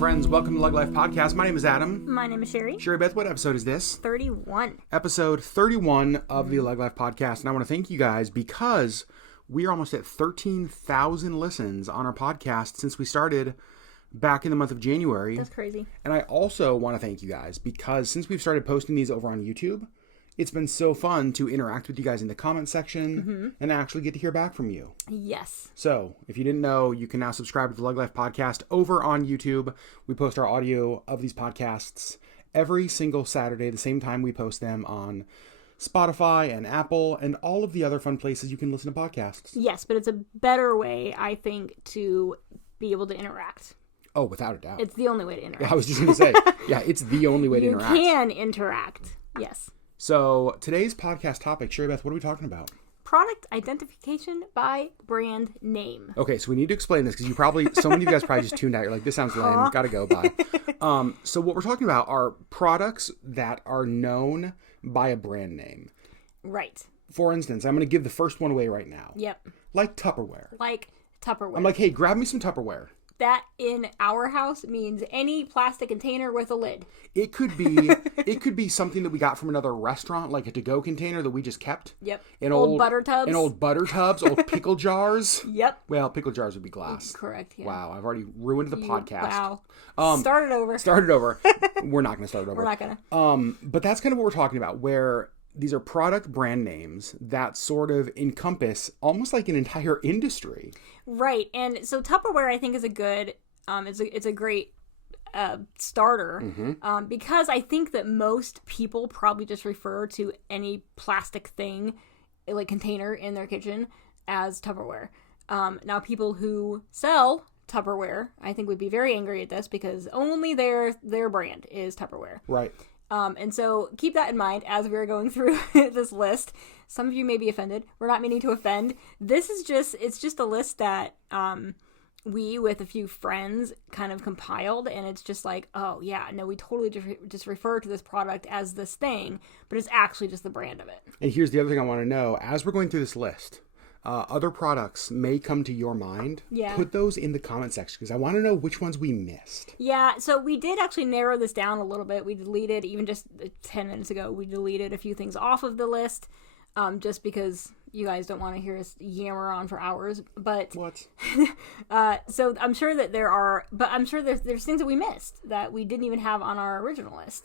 friends. Welcome to LeggLife Podcast. My name is Adam. My name is Sherry. Sherry Beth, what episode is this? 31. Episode 31 of the LeggLife Podcast. And I want to thank you guys because we are almost at 13,000 listens on our podcast since we started back in the month of January. That's crazy. And I also want to thank you guys because since we've started posting these over on YouTube, it's been so fun to interact with you guys in the comment section and actually get to hear back from you. Yes. So, if you didn't know, you can now subscribe to the LeggLife Podcast over on YouTube. We post our audio of these podcasts every single Saturday, the same time we post them on Spotify and Apple and all of the other fun places you can listen to podcasts. Yes, but it's a better way, I think, to be able to interact. Oh, without a doubt. It's the only way to interact. I was just going to say, yeah, it's the only way to interact. You can interact. Yes. So, today's podcast topic, Sherry Beth, what are we talking about? Product identification by brand name. Okay, so we need to explain this because so many of you guys probably just tuned out. You're like, this sounds lame. Gotta go, bye. So what we're talking about are products that are known by a brand name. Right. For instance, I'm going to give the first one away right now. Yep. Like Tupperware. Like Tupperware. I'm like, hey, grab me some Tupperware. That in our house means any plastic container with a lid. It could be something that we got from another restaurant, like a to-go container that we just kept. Yep. Old butter tubs. Old butter tubs, old pickle jars. Yep. Well, pickle jars would be glass. Correct. Yeah. Wow, I've already ruined the podcast. Wow. Start it over. We're not going to start it over. We're not going to. But that's kind of what we're talking about, where these are product brand names that sort of encompass almost like an entire industry. Right. And so Tupperware, I think, is a good, it's a great starter because I think that most people probably just refer to any plastic thing, like container in their kitchen, as Tupperware. Now, people who sell Tupperware, I think, would be very angry at this because only their brand is Tupperware. Right. And so keep that in mind as we're going through this list. Some of you may be offended. We're not meaning to offend. It's just a list that we, with a few friends, kind of compiled. And it's just like, oh, yeah, no, we totally just refer to this product as this thing, but it's actually just the brand of it. And here's the other thing I want to know. As we're going through this list, other products may come to your mind. Yeah. Put those in the comment section because I want to know which ones we missed. Yeah, so we did actually narrow this down a little bit. We deleted, even just 10 minutes ago, we deleted a few things off of the list just because you guys don't want to hear us yammer on for hours. But what? So I'm sure that there's things that we missed that we didn't even have on our original list.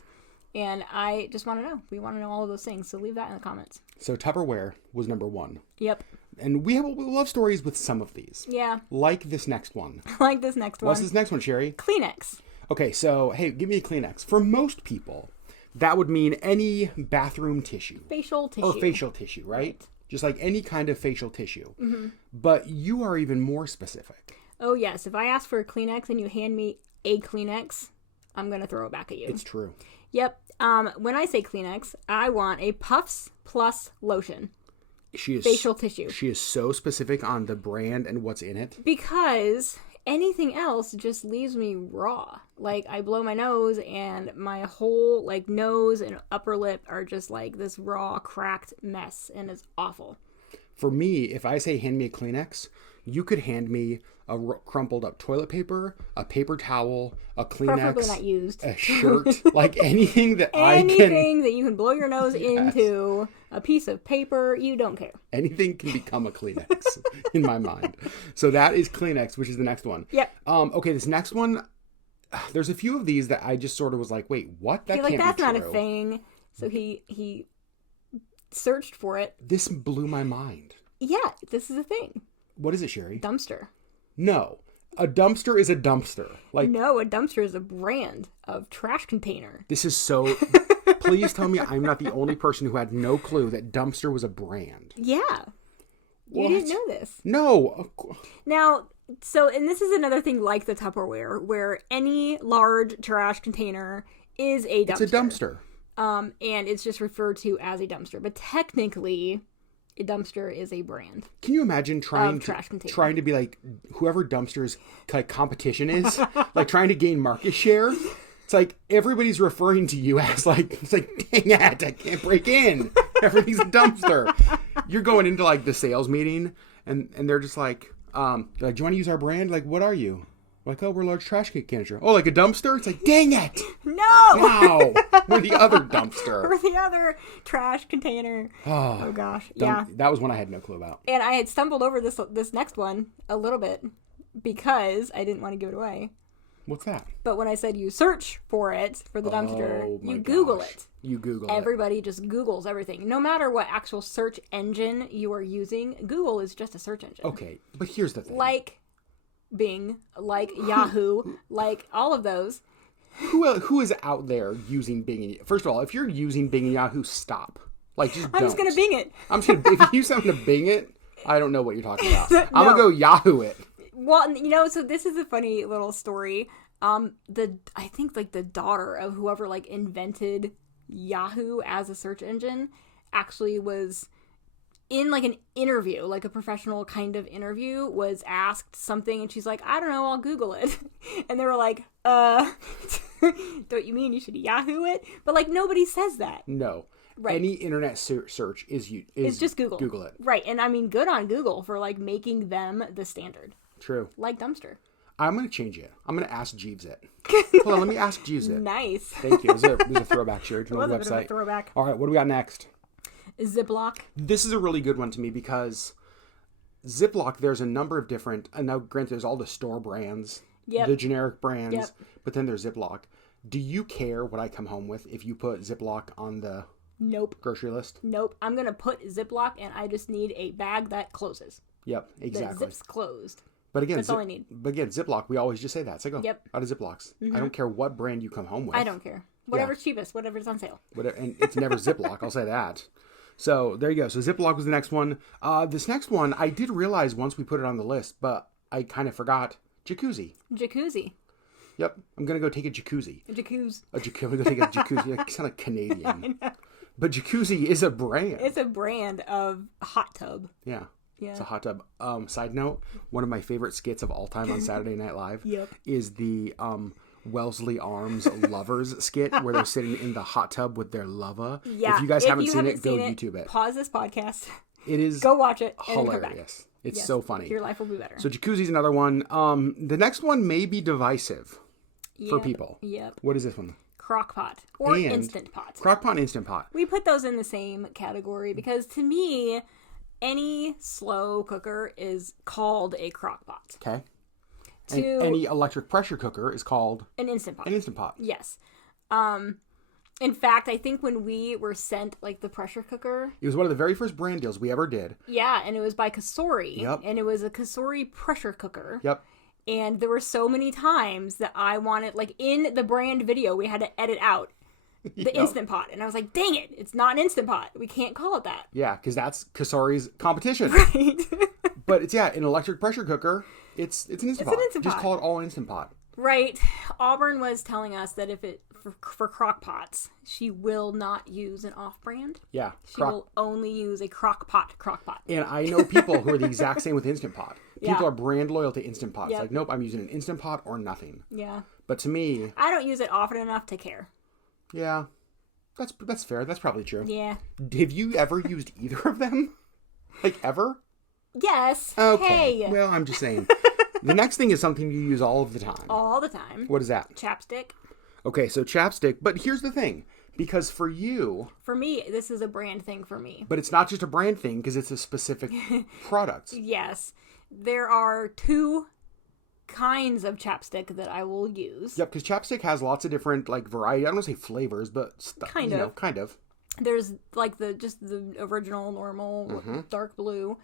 And I just want to know. We want to know all of those things. So leave that in the comments. So Tupperware was number one. Yep. And we love stories with some of these. Yeah. Like this next one. Like this next one. What's this next one, Sherry? Kleenex. Okay, so, hey, give me a Kleenex. For most people, that would mean any bathroom tissue. Facial tissue. Or facial tissue, right? Just like any kind of facial tissue. Mm-hmm. But you are even more specific. Oh, yes. If I ask for a Kleenex and you hand me a Kleenex, I'm going to throw it back at you. It's true. Yep. When I say Kleenex, I want a Puffs Plus lotion. Facial tissue. She is so specific on the brand and what's in it. Because anything else just leaves me raw. Like, I blow my nose and my whole, like, nose and upper lip are just like this raw, cracked mess. And it's awful. For me, if I say hand me a Kleenex, you could hand me a crumpled up toilet paper, a paper towel, a Kleenex. Preferably not used. A shirt. Like anything that anything that you can blow your nose into, a piece of paper, you don't care. Anything can become a Kleenex in my mind. So that is Kleenex, which is the next one. Yep. Okay, this next one, there's a few of these that I just sort of was like, wait, what? That can't be true. That's not a thing. So he searched for it. This blew my mind. Yeah, this is a thing. What is it, Sherry? Dumpster. No. A dumpster is a dumpster. No, a dumpster is a brand of trash container. This is so... Please tell me I'm not the only person who had no clue that dumpster was a brand. Yeah. What? You didn't know this. No. Now, and this is another thing like the Tupperware, where any large trash container is a dumpster. It's a dumpster. And it's just referred to as a dumpster. But technically... a dumpster is a brand. Can you imagine trying to be like whoever dumpster's like competition is, like trying to gain market share? It's like everybody's referring to you as like, it's like, dang it, I can't break in. Everything's a dumpster. You're going into like the sales meeting and they're just like, do you want to use our brand? Like, what are you? Like, oh, we're a large trash canister. Oh, like a dumpster? It's like, dang it! No! We're the other dumpster. We're the other trash container. Oh gosh. Yeah. That was one I had no clue about. And I had stumbled over this next one a little bit because I didn't want to give it away. What's that? But when I said you search for it, for the dumpster, you Google it. You Google it. Everybody just Googles everything. No matter what actual search engine you are using, Google is just a search engine. Okay, but here's the thing. Like Bing, like Yahoo, like all of those. Who is out there using Bing and Yahoo? First of all, if you're using Bing and Yahoo, stop. Like, just don't. I'm just going to Bing it. If you use something to Bing it, I don't know what you're talking about. I'm going to go Yahoo it. Well, so this is a funny little story. I think like the daughter of whoever like invented Yahoo as a search engine actually was in like an interview, like a professional kind of interview, was asked something and she's like, I don't know, I'll Google it. And they were like, don't you mean you should Yahoo it? But like nobody says that. No. Right. Any internet search is just Google. Google it. Right. And I mean, good on Google for like making them the standard. True. Like dumpster. I'm going to change it. I'm going to ask Jeeves it. Hold on, let me ask Jeeves it. Nice. Thank you. This is a throwback shirt from the website. Bit of a throwback. All right, what do we got next? Ziploc. This is a really good one to me because Ziploc, there's a number of different, and now granted there's all the store brands, the generic brands, but then there's Ziploc. Do you care what I come home with if you put Ziploc on the grocery list? Nope. I'm going to put Ziploc and I just need a bag that closes. Yep, exactly. The zip's closed. But again, that's all I need. But again, Ziploc, we always just say that. It's like, out of Ziplocs. Mm-hmm. I don't care what brand you come home with. I don't care. Whatever's cheapest, whatever's on sale. And it's never Ziploc, I'll say that. So there you go. So Ziploc was the next one. This next one, I did realize once we put it on the list, but I kind of forgot. Jacuzzi. Yep. I'm going to go take a jacuzzi. A jacuzzi. I'm going to go take a jacuzzi. I sound like Canadian. I know. But jacuzzi is a brand. It's a brand of hot tub. Yeah. It's a hot tub. Side note, one of my favorite skits of all time on Saturday Night Live is the Wellesley Arms Lovers skit where they're sitting in the hot tub with their lover. Yeah. If you guys haven't seen it, go YouTube it. Pause this podcast. It is go watch it. Hilarious. It's so funny. Your life will be better. So jacuzzi's another one. The next one may be divisive for people. Yep. What is this one? Crock-pot or Instant Pot. Crock-pot and Instant Pot. We put those in the same category because to me, any slow cooker is called a crock-pot. Okay. And any electric pressure cooker is called an Instant Pot. An Instant Pot. Yes. In fact, I think when we were sent like the pressure cooker, it was one of the very first brand deals we ever did. Yeah, and it was by Kasori. Yep. And it was a Kasori pressure cooker. Yep. And there were so many times that I wanted, like in the brand video, we had to edit out the Instant Pot. And I was like, dang it, it's not an Instant Pot. We can't call it that. Yeah, because that's Kasori's competition. Right. But it's, an electric pressure cooker. It's an Instant Pot. An Instant Pot. Just call it all Instant Pot. Right. Auburn was telling us that if it, for crock pots, she will not use an off-brand. Yeah. She will only use a crock pot. And I know people who are the exact same with Instant Pot. People are brand loyal to Instant Pot. It's like, nope, I'm using an Instant Pot or nothing. Yeah. But to me, I don't use it often enough to care. Yeah. That's fair. That's probably true. Yeah. Have you ever used either of them? Like, ever? Yes. Okay. Hey. Well, I'm just saying. The next thing is something you use all of the time. All the time. What is that? Chapstick. Okay, so chapstick. But here's the thing. Because for you... For me, this is a brand thing for me. But it's not just a brand thing because it's a specific product. Yes. There are two kinds of chapstick that I will use. Yep, because chapstick has lots of different, like, variety. I don't want to say flavors, but... kind of. There's, like, the original, normal, dark blue.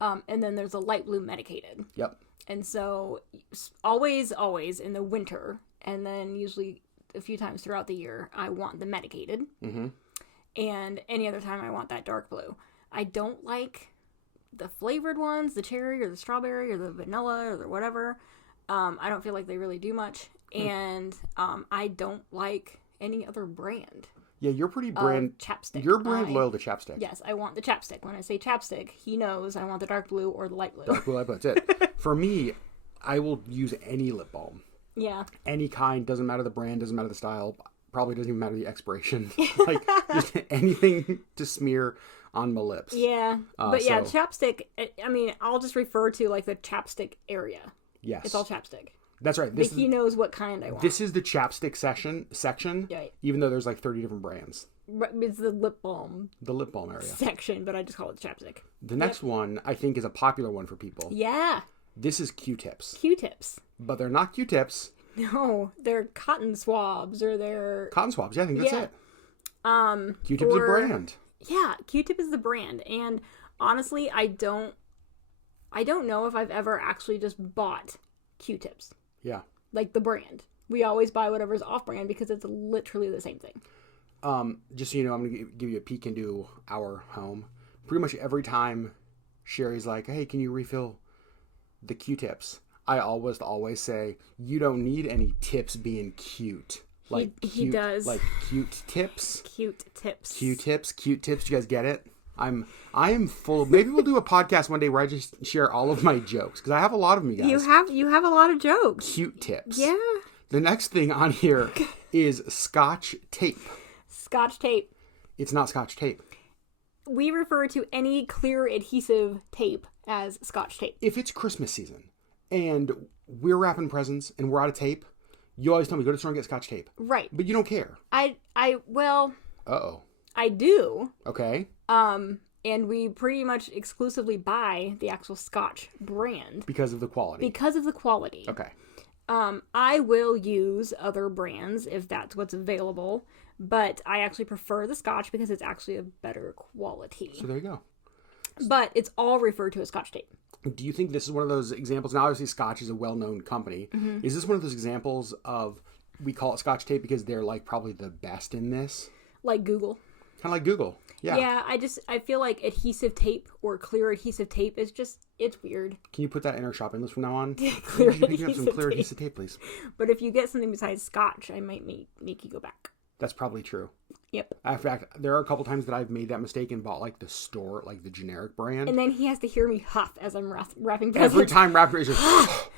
And then there's a light blue medicated. Yep. And so, always in the winter, and then usually a few times throughout the year, I want the medicated. Mm-hmm. And any other time, I want that dark blue. I don't like the flavored ones, the cherry or the strawberry or the vanilla or the whatever. I don't feel like they really do much. And I don't like any other brand. Yeah, you're pretty brand... chapstick. You're brand loyal to chapstick. Yes, I want the chapstick. When I say chapstick, he knows I want the dark blue or the light blue. Dark blue, light blue, that's it. For me, I will use any lip balm. Yeah. Any kind, doesn't matter the brand, doesn't matter the style, probably doesn't even matter the expiration. Like, just anything to smear on my lips. Yeah. Chapstick, I mean, I'll just refer to, like, the chapstick area. Yes. It's all chapstick. That's right. But he knows what kind I want. This is the chapstick section, right. even though there's like 30 different brands. It's the lip balm. The lip balm area. Section, but I just call it chapstick. The next one, I think, is a popular one for people. Yeah. This is Q-tips. Q-tips. But they're not Q-tips. No, they're cotton swabs, or they're... Cotton swabs, yeah, I think that's it. Q-tip is a brand. Yeah, Q-tip is the brand. And honestly, I don't know if I've ever actually just bought Q-tips. Yeah. Like the brand. We always buy whatever's off-brand because it's literally the same thing. Just so you know, I'm going to give you a peek into our home. Pretty much every time Sherry's like, hey, can you refill the Q-tips? I always say, you don't need any tips being cute. Like he does. Like cute tips. Cute tips. Q-tips. Cute tips. Do you guys get it? I am full. Maybe we'll do a podcast one day where I just share all of my jokes because I have a lot of them, you guys. You have a lot of jokes. Cute tips. Yeah. The next thing on here is Scotch tape. Scotch tape. It's not Scotch tape. We refer to any clear adhesive tape as Scotch tape. If it's Christmas season and we're wrapping presents and we're out of tape, you always tell me go to the store and get Scotch tape. Right. But you don't care. Well. Uh-oh. I do. Okay. And we pretty much exclusively buy the actual Scotch brand. Because of the quality. Okay. I will use other brands if that's what's available, but I actually prefer the Scotch because it's actually a better quality. So there you go. But it's all referred to as Scotch tape. Do you think this is one of those examples? Now, obviously, Scotch is a well-known company. Mm-hmm. Is this one of those examples of we call it Scotch tape because they're like probably the best in this? Like Google. Kind of like Google. Yeah. Yeah, I feel like adhesive tape or clear adhesive tape is just, it's weird. Can you put that in our shopping list from now on? Clear adhesive tape, please? But if you get something besides Scotch, I might make you go back. That's probably true. Yep. In fact, there are a couple times that I've made that mistake and bought like the store, like the generic brand. And then he has to hear me huff as I'm wrapping presents. Every time wrapping is just...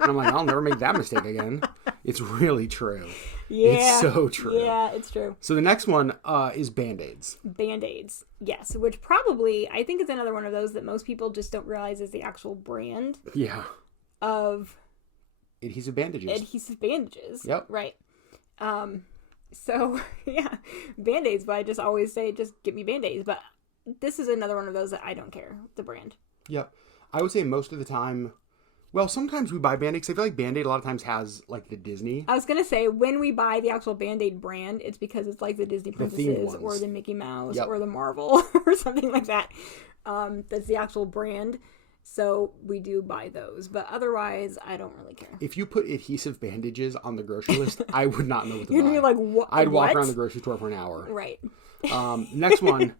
And I'm like, I'll never make that mistake again. It's really true. Yeah. It's so true. Yeah, it's true. So the next one is Band-Aids. Band-Aids, yes. Which probably, I think it's another one of those that most people just don't realize is the actual brand. Yeah. Of... Adhesive bandages. Adhesive bandages. Yep. Right. So, yeah. Band-Aids, but I just always say, just get me Band-Aids. But this is another one of those that I don't care, the brand. Yep. I would say most of the time... Well, sometimes we buy Band-Aids. I feel like Band-Aid a lot of times has, like, the Disney. I was going to say, when we buy the actual Band-Aid brand, it's because it's like the Disney Princesses or the Mickey Mouse or the Marvel or something like that. That's the actual brand. So we do buy those. But otherwise, I don't really care. If you put adhesive bandages on the grocery list, I would not know what to buy. You'd be like, what? I'd walk around the grocery store for an hour. Right. Next one.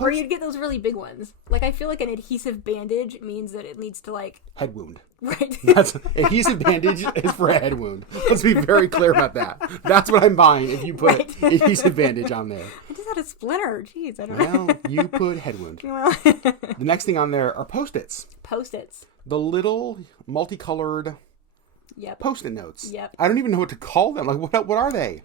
Or you'd get those really big ones. Like, I feel like an adhesive bandage means that it leads to, like... Head wound. Right. That's adhesive bandage is for a head wound. Let's be very clear about that. That's what I'm buying if you put adhesive bandage on there. I just had a splinter. Jeez, I don't know. Well, you put head wound. Well. The next thing on there are Post-its. Post-its. The little multicolored Post-it notes. Yep. I don't even know what to call them. Like, what are they?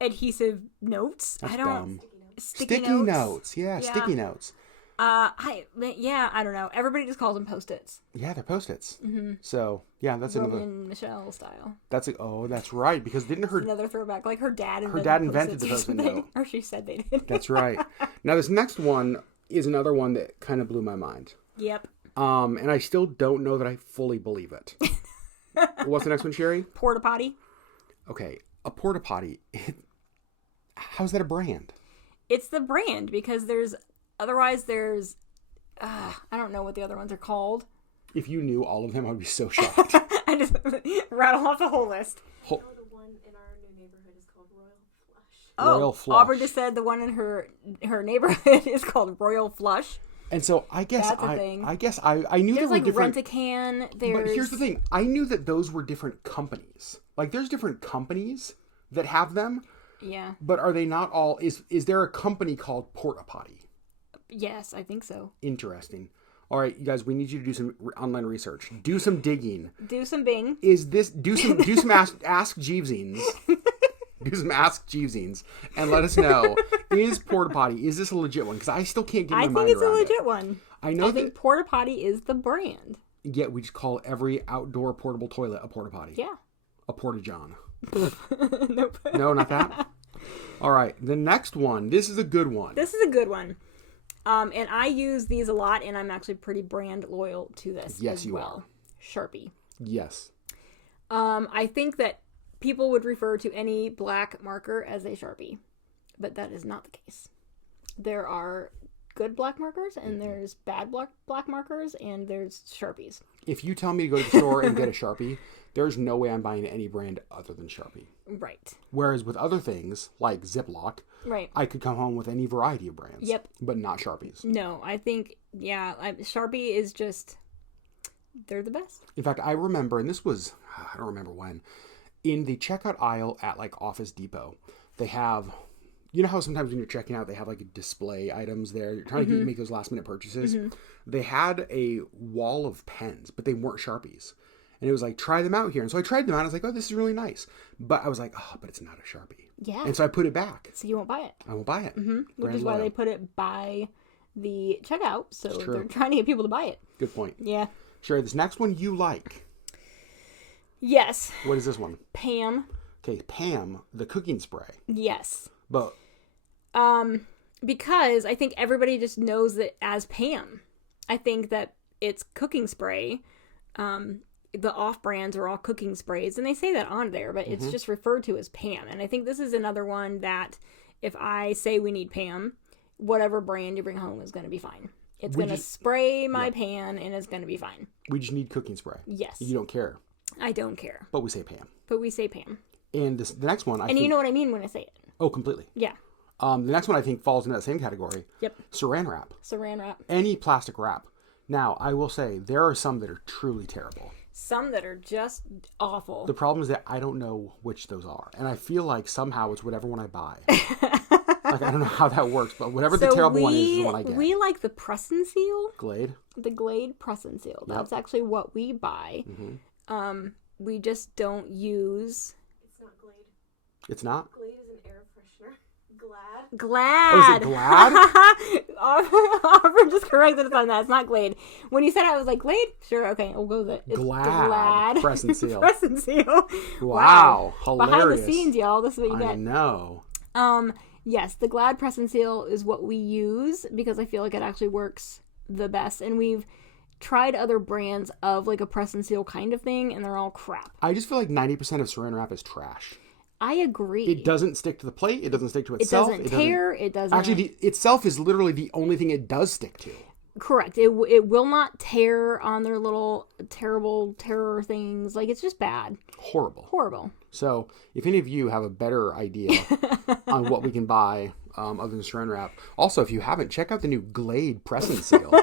Adhesive notes? That's I don't... dumb. Sticky notes. Yeah, sticky notes. I don't know. Everybody just calls them Post-its. Yeah, they're Post-its. Mm-hmm. So, yeah, that's Roman another... Michelle style. That's right, because didn't her... Another throwback. Like, her dad invented the Post-it note. Or she said they did. That's right. Now, this next one is another one that kind of blew my mind. Yep. And I still don't know that I fully believe it. What's the next one, Sherry? Porta potty. Okay, a porta potty. How's that a brand? It's the brand because there's I don't know what the other ones are called. If you knew all of them, I would be so shocked. I just rattle off the whole list. The one in our new neighborhood is called Royal Flush. Royal Flush. Aubrey just said the one in her neighborhood is called Royal Flush. And so I guess I knew there were like different... Rent-A-Can. But here's the thing. I knew that those were different companies. Like, there's different companies that have them. Yeah. But are they not all... Is there a company called Porta Potty? Yes, I think so. Interesting. All right, you guys, we need you to do some online research. Do some digging. Do some Bing. Do some Ask Jeevesings. Do some Ask Jeevesings and let us know, is Porta Potty, is this a legit one? Because I still can't get my mind around it. I think it's a legit one. I think Porta Potty is the brand. yet we just call every outdoor portable toilet a porta potty. Yeah. A porta john. Nope. No, not that? All right. The next one. This is a good one. This is a good one. And I use these a lot, and I'm actually pretty brand loyal to this. Yes, as you well. Sharpie. Yes. I think that people would refer to any black marker as a Sharpie, but that is not the case. There are good black markers, and there's bad black markers, and there's Sharpies. If you tell me to go to the store and get a Sharpie, there's no way I'm buying any brand other than Sharpie. Right. Whereas with other things, like Ziploc, right, I could come home with any variety of brands. Yep. But not Sharpies. No, I think, Sharpie is just, they're the best. In fact, I remember, and this was, I don't remember when, in the checkout aisle at like Office Depot, they have, you know how sometimes when you're checking out, they have like display items there. You're trying to make those last minute purchases. Mm-hmm. They had a wall of pens, but they weren't Sharpies. And it was like, try them out here. And so I tried them out. I was like, oh, this is really nice. But I was like, oh, but it's not a Sharpie. Yeah. And so I put it back. So you won't buy it. I won't buy it. Mm-hmm. Which is why they put it by the checkout. So they're trying to get people to buy it. Good point. Yeah. Sherry, this next one you like. Yes. What is this one? Pam. Okay, Pam, the cooking spray. Yes. But because I think everybody just knows it as Pam. I think that it's cooking spray. The off-brands are all cooking sprays, and they say that on there, but it's just referred to as Pam. And I think this is another one that if I say we need Pam, whatever brand you bring home is going to be fine. It's going to spray my pan, and it's going to be fine. We just need cooking spray. Yes. You don't care. I don't care. But we say Pam. And the next one, I think... And you know what I mean when I say it. Oh, completely. Yeah. The next one I think falls into that same category. Yep. Saran wrap. Saran wrap. Any plastic wrap. Now, I will say, there are some that are truly terrible. Some that are just awful. The problem is that I don't know which those are. And I feel like somehow it's whatever one I buy. Like, I don't know how that works, but whatever the terrible one is the one I get. We like the Press and Seal. Glade? The Glade Press and Seal. That's actually what we buy. Mm-hmm. We just don't use... It's not Glade. It's not? Glade is an air freshener. Glad. Glad. Oh, is it Glad? Auburn just corrected us on that. It's not Glade. When you said it, I was like, Glade? Sure, okay, we'll go with it. It's Glad. Press and Seal. Press and Seal. Wow. Hilarious. Behind the scenes, y'all. This is what you get. I know. Yes, the Glad Press and Seal is what we use because I feel like it actually works the best. And we've tried other brands of like a Press and Seal kind of thing, and they're all crap. I just feel like 90% of Saran wrap is trash. I agree. It doesn't stick to the plate. It doesn't stick to itself. It doesn't tear. It doesn't... Actually, itself is literally the only thing it does stick to. Correct. It will not tear on their little terrible terror things. Like, it's just bad. Horrible. So, if any of you have a better idea on what we can buy other than Saran wrap. Also, if you haven't, check out the new Glade Press and Seal.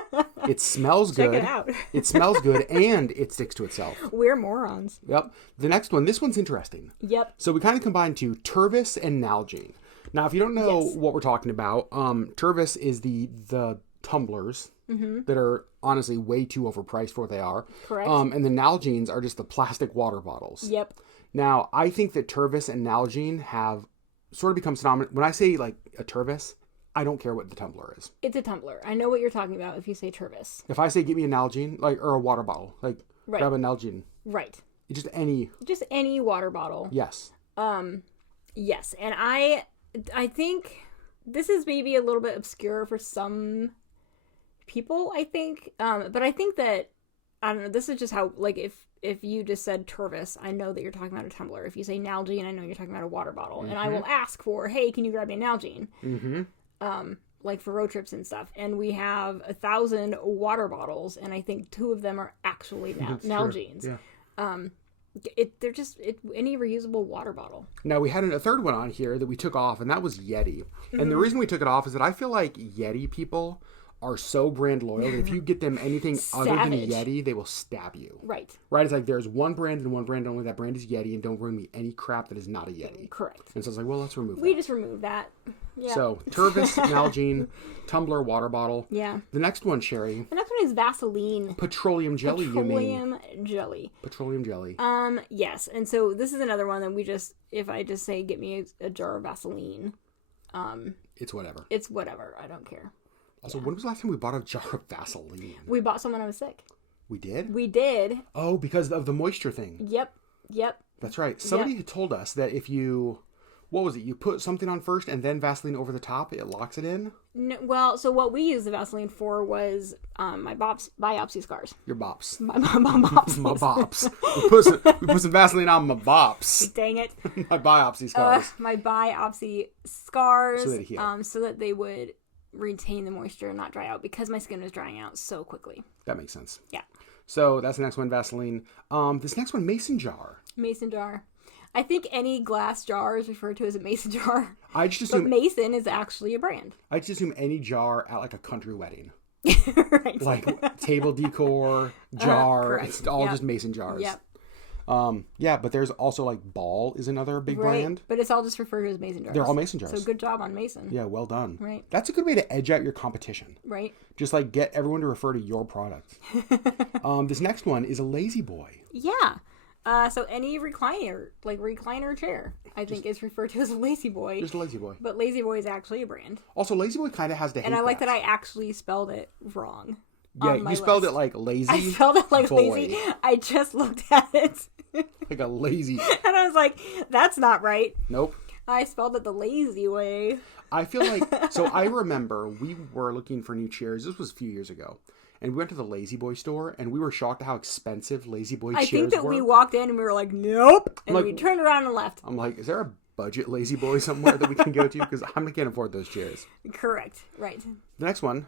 It smells good. Check it out. It smells good, and it sticks to itself. We're morons. Yep. The next one, this one's interesting. Yep. So we kind of combine two, Tervis and Nalgene. Now, if you don't know what we're talking about, Tervis is the tumblers that are honestly way too overpriced for what they are. Correct. And the Nalgenes are just the plastic water bottles. Yep. Now, I think that Tervis and Nalgene have sort of become synonymous. When I say like a Tervis, I don't care what the tumbler is. It's a tumbler. I know what you're talking about if you say Tervis. If I say get me a Nalgene, or a water bottle, grab a Nalgene. Right. Just any water bottle. Yes. Yes. And I think this is maybe a little bit obscure for some people, I think. But I think that, I don't know, this is just how, like, if you just said Tervis, I know that you're talking about a tumbler. If you say Nalgene, I know you're talking about a water bottle. And I will ask for, hey, can you grab me a Nalgene? Mm-hmm. Like for road trips and stuff. And we have 1,000 water bottles, and I think 2 of them are actually Nalgenes. Yeah. They're just any reusable water bottle. Now, we had a third one on here that we took off, and that was Yeti. Mm-hmm. And the reason we took it off is that I feel like Yeti people are so brand loyal that if you get them anything other than Yeti, they will stab you. Right. It's like there's one brand and one brand only. That brand is Yeti, and don't bring me any crap that is not a Yeti. Correct. And so I was like, well, let's remove that. We just removed that. Yeah. So, Tervis, Nalgene, tumbler, water bottle. Yeah. The next one, Sherry. The next one is Vaseline. Petroleum jelly, you mean? Petroleum jelly. Jelly. Yes. And so this is another one that if I just say, get me a jar of Vaseline. It's whatever. I don't care. Also, when was the last time we bought a jar of Vaseline? We bought some when I was sick. We did? We did. Oh, because of the moisture thing. Yep. That's right. Somebody had told us that if you, what was it? You put something on first and then Vaseline over the top, it locks it in? No, well, so what we used the Vaseline for was my biopsy scars. Your bops. My bops. My bops. We put some Vaseline on my bops. Dang it. My biopsy scars. My biopsy scars. So that it healed. So that they would retain the moisture and not dry out because my skin was drying out so quickly. That makes sense. Yeah. So that's the next one, Vaseline. This next one, mason jar. Mason jar. I think any glass jar is referred to as a mason jar. I just assume but Mason is actually a brand. I just assume any jar at like a country wedding. Right. Like table decor, jar. Correct. It's all just mason jars. Yep. Yeah, but there's also like Ball is another big brand. But it's all just referred to as mason jars. They're all mason jars. So good job on Mason. Yeah, well done. Right. That's a good way to edge out your competition. Right. Just like get everyone to refer to your product. This next one is a Lazy Boy. Yeah. So any recliner chair, I think is referred to as a Lazy Boy. Just a Lazy Boy. But Lazy Boy is actually a brand. Also, Lazy Boy kind of has to hate And I like that I actually spelled it wrong. Yeah, you spelled it like lazy. I spelled it like boy. lazy. I just looked at it. Like a lazy. And I was like, that's not right. Nope. I spelled it the lazy way. I feel like, so I remember we were looking for new chairs. This was a few years ago. And we went to the Lazy Boy store, and we were shocked at how expensive Lazy Boy chairs were. I think that we walked in, and we were like, nope. And like, we turned around and left. I'm like, is there a budget Lazy Boy somewhere that we can go to? Because I can't afford those chairs. Correct. Right. The next one,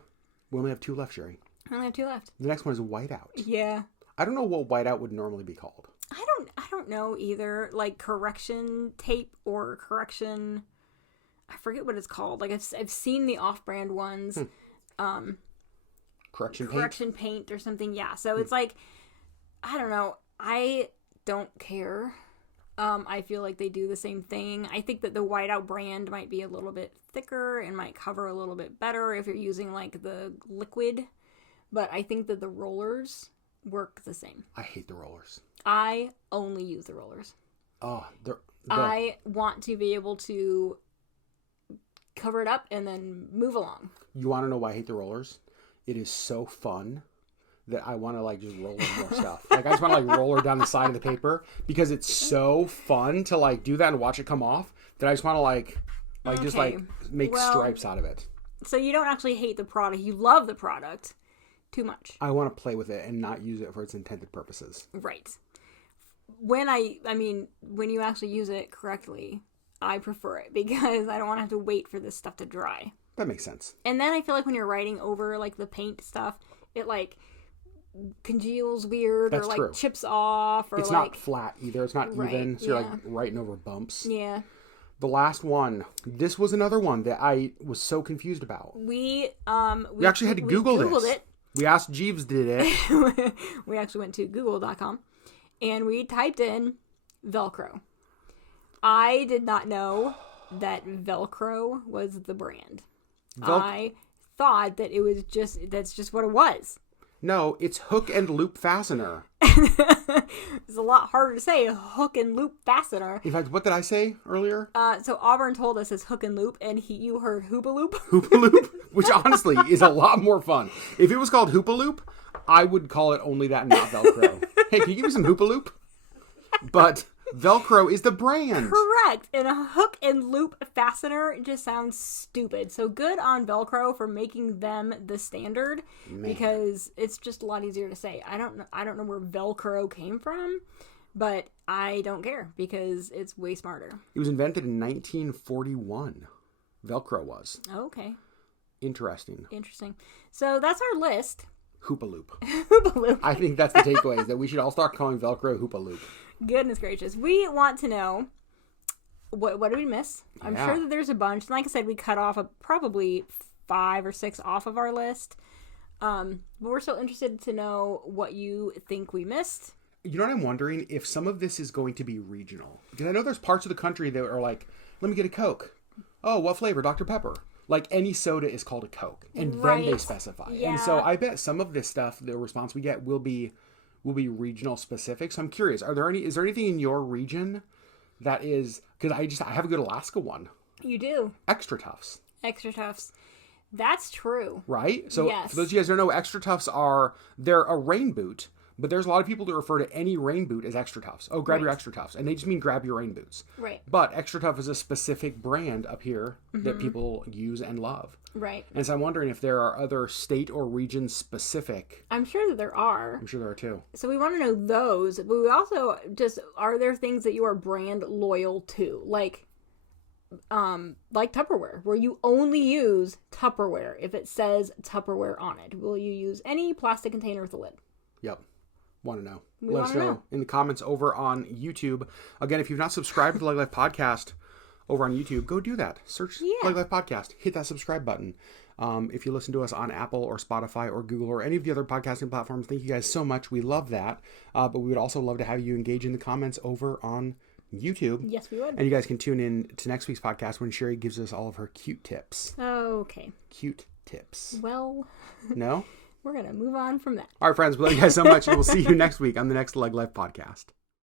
we only have 2 left, Sherry. I only have 2 left. The next one is whiteout. Yeah. I don't know what whiteout would normally be called. I don't know either. Like correction tape or correction. I forget what it's called. Like I've seen the off-brand ones. Correction paint or something. Yeah. So it's like, I don't know. I don't care. I feel like they do the same thing. I think that the whiteout brand might be a little bit thicker and might cover a little bit better if you're using like the liquid. But I think that the rollers work the same. I hate the rollers. I only use the rollers. Oh, I want to be able to cover it up and then move along. You want to know why I hate the rollers? It is so fun that I want to like just roll in more stuff. Like I just want to like roll her down the side of the paper because it's so fun to like do that and watch it come off that I just want to like just like make stripes out of it. So you don't actually hate the product. You love the product too much. I want to play with it and not use it for its intended purposes. Right. When when you actually use it correctly, I prefer it because I don't want to have to wait for this stuff to dry. That makes sense. And then I feel like when you're writing over like the paint stuff, it like congeals weird. That's or like true. Chips off or it's like not flat either. It's not even. So you're like writing over bumps. Yeah. The last one. This was another one that I was so confused about. We actually had to Google this. It. We asked Jeeves did it. We actually went to google.com and we typed in Velcro. I did not know that Velcro was the brand. I thought that that's just what it was. No, it's hook and loop fastener. It's a lot harder to say, hook and loop fastener. In fact, what did I say earlier? So Auburn told us it's hook and loop, and you heard hoopa loop. Hoopa loop, which honestly is a lot more fun. If it was called hoopa loop, I would call it only that and not Velcro. Hey, can you give me some hoopa loop? But Velcro is the brand. Correct. And a hook and loop fastener just sounds stupid. So good on Velcro for making them the standard. Because it's just a lot easier to say. I don't know where Velcro came from, but I don't care because it's way smarter. It was invented in 1941. Velcro was. Okay. Interesting. So that's our list. Hoopa loop. Hoopa loop. I think that's the takeaway, is that we should all start calling Velcro hoopa loop. Goodness gracious. We want to know, what did we miss? I'm sure that there's a bunch. And like I said, we cut off probably 5 or 6 off of our list. But we're still interested to know what you think we missed. You know what I'm wondering? If some of this is going to be regional. Because I know there's parts of the country that are like, let me get a Coke. Oh, what flavor? Dr. Pepper. Like any soda is called a Coke. And then they specify. Yeah. And so I bet some of this stuff, the response we get will be regional specific. So I'm curious, is there anything in your region that is, because I have a good Alaska one. You do. Extra Toughs. That's true. Right? So Yes. for those of you guys who don't know, Extra Toughs they're a rain boot, but there's a lot of people that refer to any rain boot as Extra Toughs. Oh, grab your Extra Toughs. And they just mean grab your rain boots. Right. But Extra Tough is a specific brand up here that people use and love. Right. And so I'm wondering if there are other state or region specific. I'm sure that there are. I'm sure there are too. So we want to know those, but we also are there things that you are brand loyal to? Like Tupperware, where you only use Tupperware if it says Tupperware on it. Will you use any plastic container with a lid? Yep. Want to know. We Let us know in the comments over on YouTube. Again, if you've not subscribed to the LeggLife Podcast over on YouTube, go do that. Search LeggLife Podcast. Hit that subscribe button. If you listen to us on Apple or Spotify or Google or any of the other podcasting platforms, thank you guys so much. We love that. But we would also love to have you engage in the comments over on YouTube. Yes, we would. And you guys can tune in to next week's podcast when Sherry gives us all of her cute tips. Okay. Cute tips. Well, no? We're going to move on from that. All right, friends. We love you guys so much. And we'll see you next week on the next LeggLife Podcast.